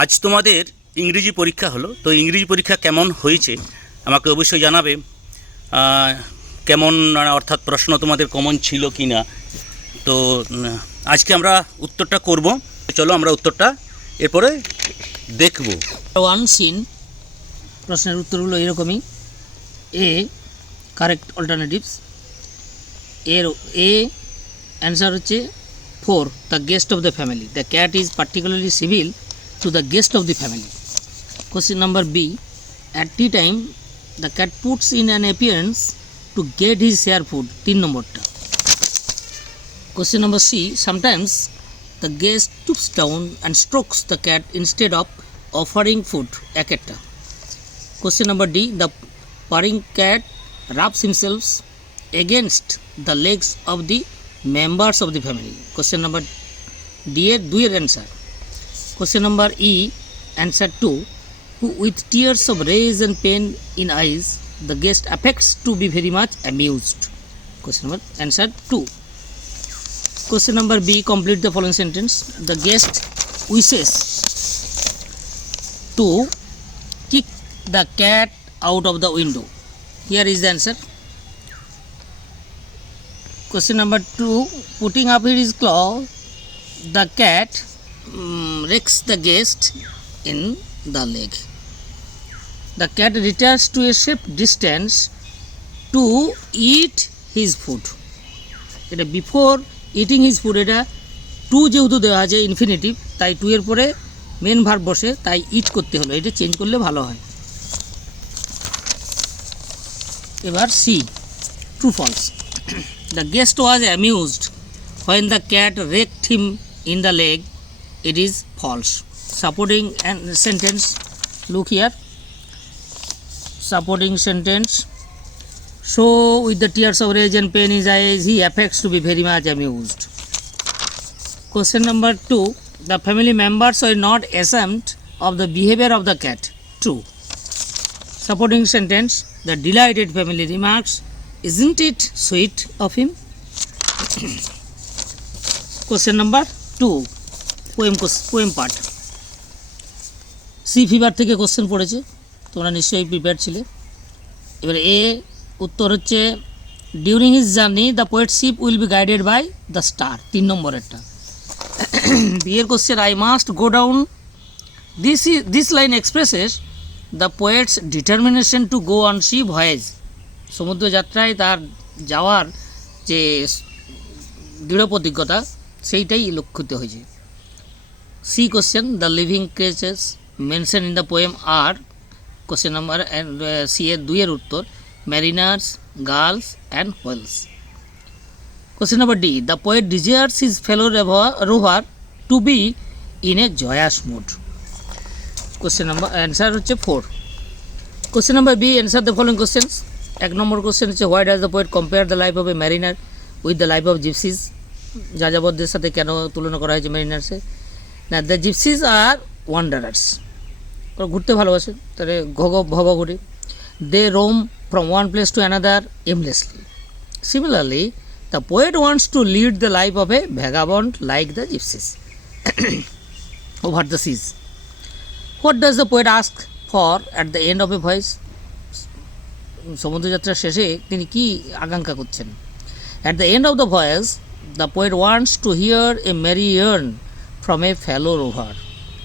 আজ তোমাদের ইংরেজি পরীক্ষা হলো, তো ইংরেজি পরীক্ষা কেমন হয়েছে আমাকে অবশ্যই জানাবে। কেমন, অর্থাৎ প্রশ্ন তোমাদের কমন ছিল কি না তো আজকে আমরা উত্তরটা করব। চলো আমরা উত্তরটা এরপরে দেখব। ওয়ান সিন প্রশ্নের উত্তরগুলো এরকমই। এ কারেক্ট অল্টারনেটিভস এর এ অ্যান্সার হচ্ছে for the guest of the family the cat is particularly civil to the guest of the family question number B at tea time the cat puts in an appearance to get his share food তিন নম্বরটা Question number C. Sometimes the guest stoops down and strokes the cat instead of offering food. একটা Question number D. The purring cat rubs himself against the legs of the members of the family. Question number D এর দুইয়ের answer Question number E. Answer 2. Who with tears of rage and pain in eyes, the guest affects to be very much amused. Question number answer 2. Question number B. Complete the following sentence. The guest wishes to kick the cat out of the window. Here is the answer. Question number 2. Putting up his claw, the cat mm, rakes the guest in the leg. The cat retires to a safe distance to eat his food. এটা before eating his food এটা two যেহেতু দেওয়া আছে infinitive তাই two এর পরে main verb বসে, তাই ইট করতে হলো এটা চেঞ্জ করলে ভালো হয় এবার C true false the guest was amused when the cat raked him in the leg it is false supporting and sentence look here supporting sentence so with the tears of rage and pain is eyes he affects to be very much amused question number two the family members were not assumed of the behavior of the cat true supporting sentence the delighted family remarks isn't it sweet of him question number two poem poem part sea fever থেকে question পড়েছে, তোমরা নিশ্চয়ই prepare ছিলে। এবার A উত্তর হচ্ছে during his journey the poet's ship will be guided by the star তিন নম্বরেরটা বিয়ের question I must go down this this line expresses the poet's determination to go on sea voyage সমুদ্র যাত্রায় তার যাওয়ার যে দৃঢ় প্রতিজ্ঞতা, সেইটাই লক্ষিত হয়েছে। C question the living creatures mention in the poem R question number C এর দুইয়ের উত্তর girls, and whales. Question number D. The poet desires his fellow rover, rover to be in a joyous mood. Question number answer হচ্ছে four question number B answer the following questions এক নম্বর question হচ্ছে why does the poet compare the life of a mariner with the life of gypsies যাযাবরদের সাথে কেন তুলনা করা হয়েছে ম্যারিনার্সে না দ্য জিপসিস আর ওয়ান্ডারার্স ওরা ঘুরতে ভালোবাসে, তাহলে ঘগ ভব ঘুরে। They roam from one place to another aimlessly similarly the poet wants to lead the life of a vagabond like the gypsies over the seas what does the poet ask for at the end of a voyage সমুদ্রযাত্রার শেষে তিনি কি আকাঙ্ক্ষা করছেন? At the end of the voyage the poet wants to hear a merry yarn from a fellow rover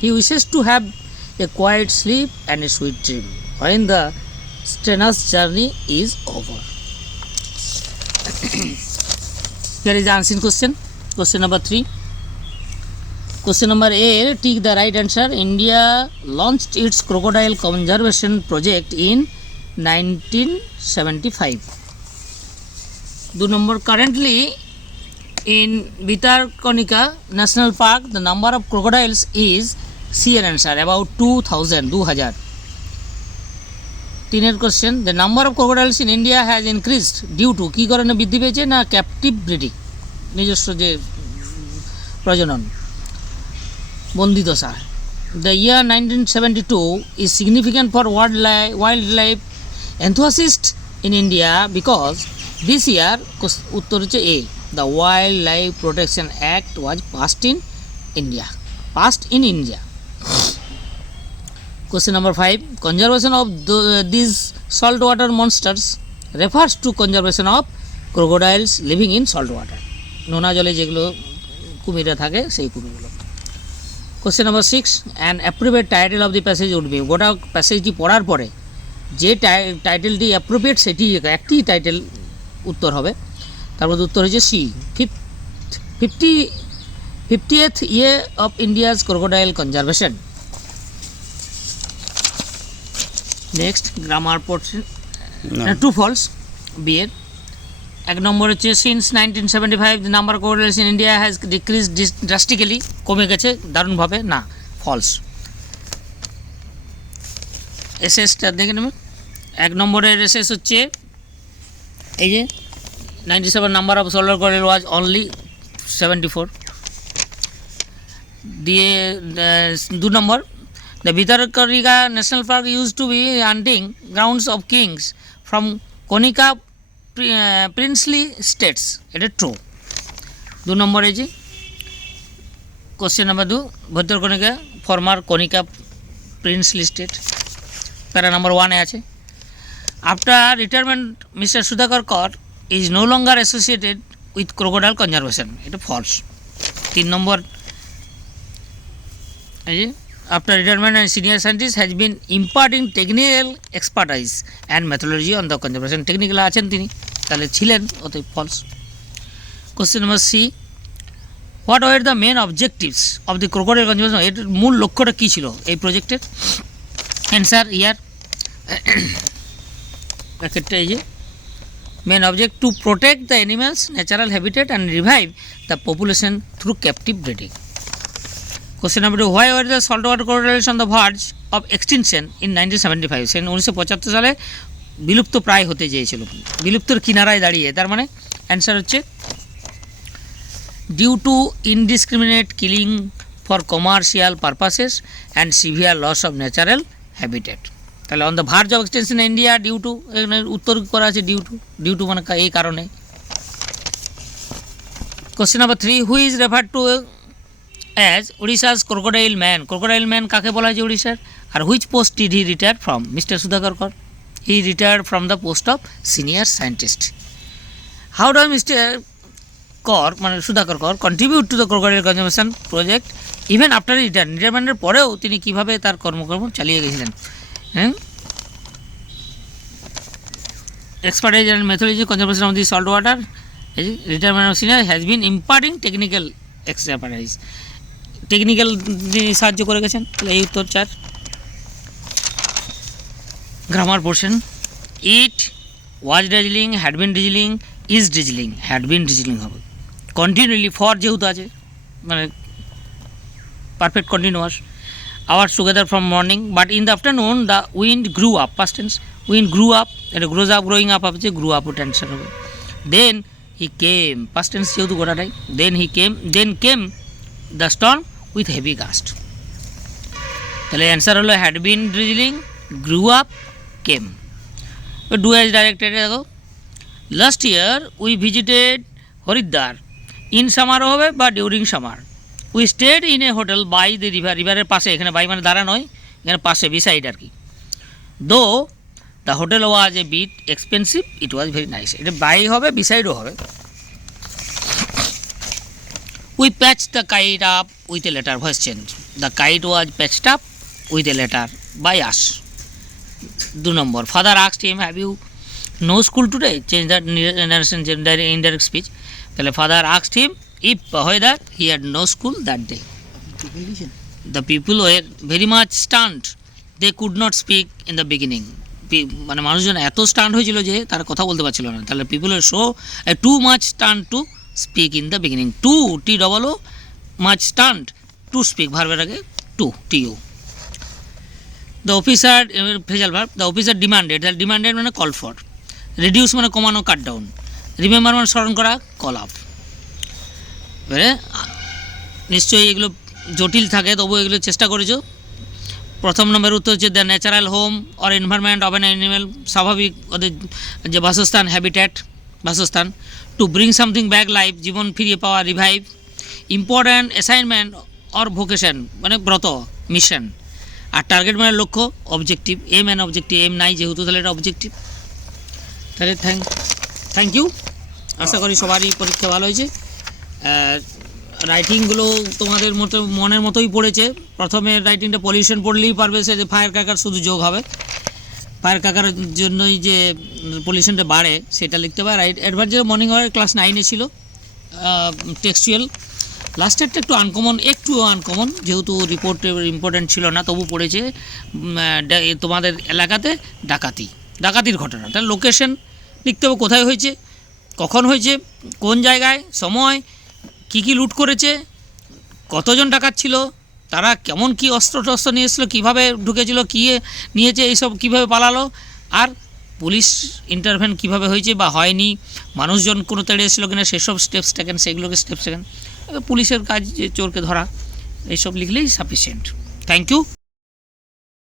he wishes to have a quiet sleep and a sweet dream when the strenuous journey is over. Here is the answering question. Question number three. Question number A. Take the right answer. India launched its crocodile conservation project in 1975. Do number currently in Bhitarkonika National Park, the number of crocodiles is C answer about 2000. 2000. তিনের question the number of crocodiles in India has increased due to কী কারণে বৃদ্ধি পেয়েছে না captive breeding নিজস্ব যে প্রজনন বন্দিদশা the year nineteen seventy two is significant for world life wild life enthusiasts in India because this year উত্তর হচ্ছে a wild life protection act was passed in India passed in India Question number five. Conservation of the, these saltwater monsters refers to conservation of crocodiles living in salt water. নোনা জলে যেগুলো কুমিরা থাকে সেই কুমিরগুলো। Question number six and appropriate title of the passage would be গোটা প্যাসেজটি পড়ার পরে যে টাইটেলটি অ্যাপ্রোপ্রিয়েট সেটি একটি টাইটেল উত্তর হবে। তারপর উত্তর হচ্ছে C. Fifth fifty fiftieth year of India's crocodile conservation next grammar portion true false বিয়ের এক নম্বর হচ্ছে since nineteen seventy five number crocodiles in India has decrease drastically কমে গেছে দারুণভাবে না ফলস এসএসটা দেখে নেবেন এক নম্বরের এসএস হচ্ছে এই যে ninety seven number of solar crocodile was only seventy four দিয়ে দু নম্বর the Bhitarkanika national park use to be hunting grounds of kings from Kanika princely states এটা ট্রু দু নম্বর এই যে কোশ্চেন নাম্বার দু Bhitarkanika former Kanika princely state para number ওয়ানে আছে after retirement mister Sudhakar Kar is no longer associated with crocodile conservation এটা false তিন নম্বর যে after retirement and senior scientist has been imparting technical expertise and methodology on the conservation technical আছেন তিনি। তাহলে ছিলেন, অতএব false question number C what were the main objectives of the crocodile conservation এর মূল লক্ষ্যটা কী ছিল এই প্রজেক্টের অ্যান্সার ইয়ার ব্র্যাকেটটা এই যে। Main object to protect the animals natural habitat and revive the population through captive breeding question number two why were the salt water on the verge of extinction in nineteen seventy five Sen উনিশশো পঁচাত্তর সালে বিলুপ্ত প্রায় হতে চেয়েছিল। বিলুপ্তর কিনারায় দাঁড়িয়ে, তার মানে অ্যান্সার হচ্ছে due to indiscriminate killing for commercial purposes and severe loss of natural habitat তাহলে on the verge of extension India due to এখানে উত্তর করা আছে ডিউ টু ডিউ টু মানে এই কারণে। Question number three who is refer to as Orissa's crocodile man crocodile man কাকে বলা হয়েছে উড়িষ্যার আর which post did he retire from mister Sudhakar Kar he retired from the post of senior scientist how do mister Kar মানে Sudhakar Kar contribute to the crocodile conservation project even after retire রিটায়ারমেন্টের পরেও তিনি কীভাবে তার কর্মকর্ম চালিয়ে গেছিলেন? হ্যাঁ expertise and methodology conservation of the salt water retirement of senior has been imparting technical expertise technical যিনি সাহায্য করে গেছেন তাহলে এই উত্তর চার grammar portion it was drizzling had been drizzling is drizzling had been drizzling হবে কন্টিনিউলি ফর যেহেতু আছে মানে perfect continuous hours together from morning but in the afternoon the wind grew up past tense wind grew up এটা grows up growing up আছে grew up tension হবে then he came past tense যেহেতু গোটাটাই then he came then came the storm with heavy gust তাহলে answer হলো had been drizzling grew up came do as directed দেখো last year we visited Haridwar in সামারও হবে বা during summer we stayed in a hotel by the river রিভারের পাশে, এখানে by মানে দাঁড়া নয়, এখানে পাশে বিসাইড আর কি। Though the hotel was a bit expensive it was very nice এটা বাই হবে বিসাইডও হবে। We patch the kite up with a letter voice change the kite was patched up with a letter by us দু নম্বর father আক্সড him have you no school today change that narration speech তাহলে father আক্সড him if whether he had no school that day. The people were very much stunned. They could not speak in the beginning. মানে মানুষজন এত stand হয়েছিল যে তারা কথা বলতে পারছিল না। তাহলে পিপুল এর show to much stand to speak in the beginning to T double O much stand to speak ভার্বের আগে to T U the officer phrasal verb the officer demanded the demanded মানে কল ফর রিডিউস মানে কমানো cut down remember মানে স্মরণ করা call up এবারে, নিশ্চয়ই এগুলো জটিল থাকে, তবু এগুলো চেষ্টা করেছ। প্রথম নম্বর উত্তর হচ্ছে the natural home or environment of an animal স্বাভাবিক ওদের যে বাসস্থান হ্যাবিট্যাট বাসস্থান। To bring something back life জীবন ফিরিয়ে পাওয়া revive important assignment or vocation মানে ব্রত মিশন আর টার্গেট মানে লক্ষ্য objective aim and objective aim নাই যেহেতু, তাহলে এটা অবজেক্টিভ তাহলে থ্যাংক থ্যাংক ইউ আশা করি সবারই পরীক্ষা ভালো হয়েছে। রাইটিংগুলো তোমাদের মতো মনের মতোই পড়েছে। প্রথমে রাইটিংটা পলিউশন পড়লেই পারবে সে যে ফায়ার ক্র্যাকার শুধু যোগ হবে। ফায়ার ক্র্যাকারের জন্যই যে পলিউশনটা বাড়ে, সেটা লিখতে পারে অ্যাডভার্জ মর্নিং আওয়ার ক্লাস নাইনে ছিল টেক্সচুয়াল লাস্টেরটা একটু আনকমন একটু আনকমন যেহেতু রিপোর্ট ইম্পর্টেন্ট ছিল না, তবু পড়েছে। তোমাদের এলাকাতে ডাকাতি। ডাকাতির ঘটনা। তার লোকেশন লিখতে হবে কোথায় হয়েছে, কখন হয়েছে, কোন জায়গায়, সময় কি কি লুট করেছে? কতজন ডাকাত ছিল? তারা কেমন কি অস্ত্র টস্ত্র নিয়ে এসেছিল, কীভাবে ঢুকেছিল, কী নিয়েছে, এইসব কীভাবে পালালো? আর পুলিশ ইন্টারভেন কীভাবে হয়েছে বা হয়নি? মানুষজন কোনো তেড়ে এসেছিল কিনা? সেসব স্টেপস টেকেন সেগুলোকে স্টেপস টেকেন পুলিশের কাজ যে চোরকে ধরা, এইসব লিখলেই সাফিসিয়েন্ট থ্যাংক ইউ